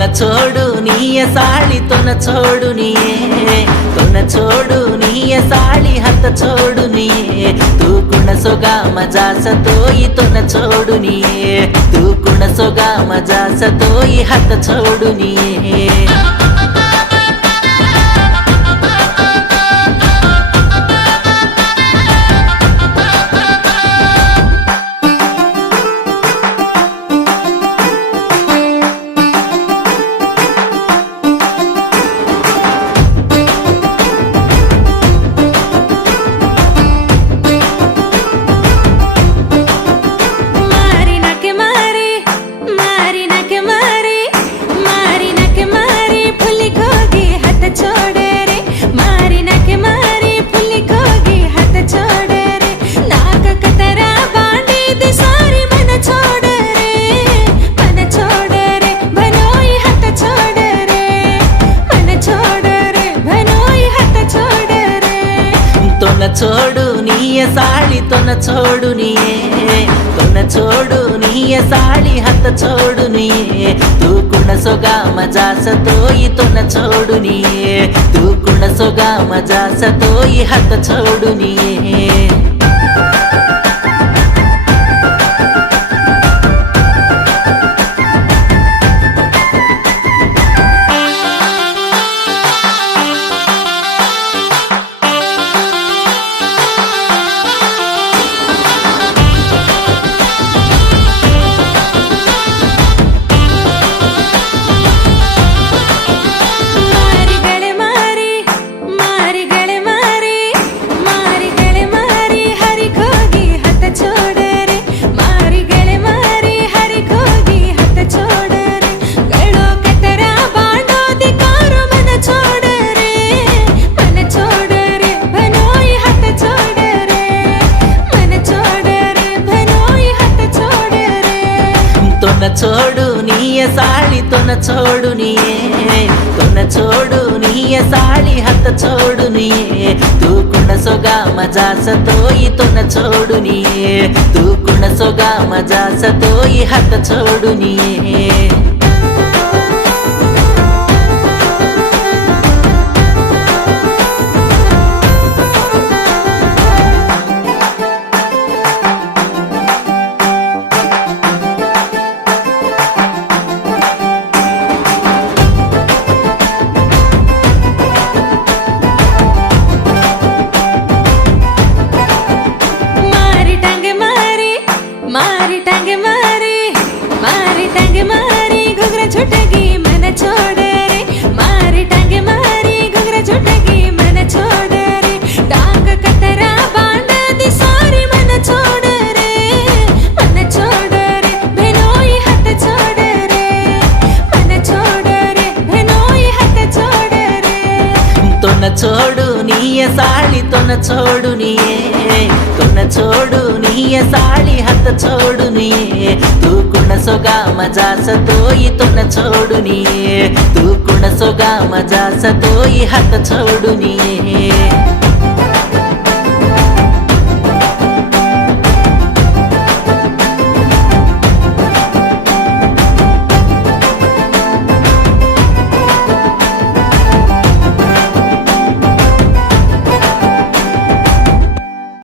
न छोडू नीय साळी तो न छोडू निये तो न छोडू नीय साळी हात छोडू निये तू कुण सोगा मजा सतोई तो न छोडू निये तू कुण सोगा मजा सतोई हात छोडू निये न छोडू नीय साळी तो न छोडू निये तो न छोडू नीय साळी हात छोडू निये तू कुण सोगा मजा सतोई तो न छोडू निये तू कुण सोगा मजा सतोई हात छोडू निये न छोडू नीय साळी तो न छोडू निये तो न छोडू नीय साळी हात छोडू निये तू कुण सोगा मजा सतोई तो न छोडू निये तू कुण सोगा मजा सतोई हात छोडू निये छुटगी मन छोड़ रे मारी टांगे मारी घुंघरा छुटगी मन छोड़ रे डांग कतरा बांध दी सारी मन छोड़ रे भेनोई हाथ छोड़ रे मन छोड़ रे भेनोई हाथ छोड़ रे तो न छोडू नीय साळी तो न छोडू निये तो न छोडू नीय साळी हात छोडू निये तू कुण सोगा मजा सतोई तो न छोडू निये तू कुण सोगा मजा सतोई हात छोडू निये